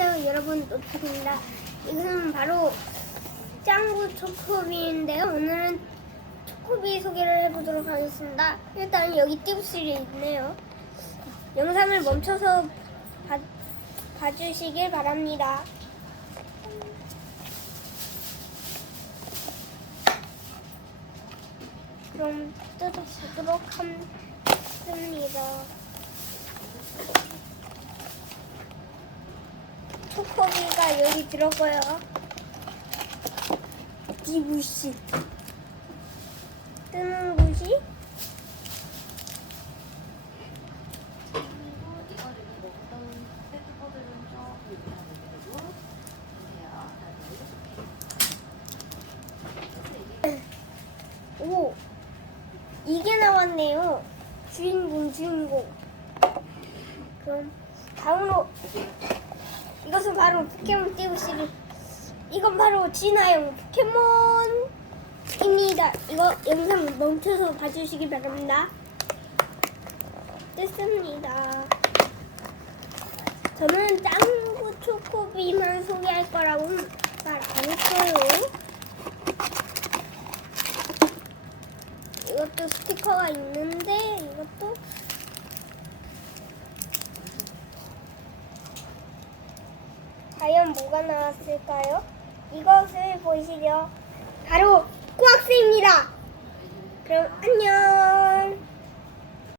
안녕하세요 여러분. 노트입니다. 이것은 바로 짱구 초코비인데요. 오늘은 초코비 소개를 해보도록 하겠습니다. 일단 여기 띠부실이 있네요. 영상을 멈춰서 봐, 봐주시길 바랍니다. 그럼 뜯어보도록 하겠습니다 초코비가 여기 들어가요. 디부시 뜨는 곳이. 오 이게 나왔네요. 주인공 주인공. 그럼 다음으로 이것은 바로 포켓몬 띠부시를 이건 바로 진화용 포켓몬입니다. 이거 영상 멈춰서 봐주시길 바랍니다. 뜯습니다. 저는 짱구 초코비만 소개할 거라고 말 안 했어요. 이것도 스티커가 있는데 이것도 과연 뭐가 나왔을까요? 이것을 보시죠. 바로 코악스입니다. 그럼 안녕.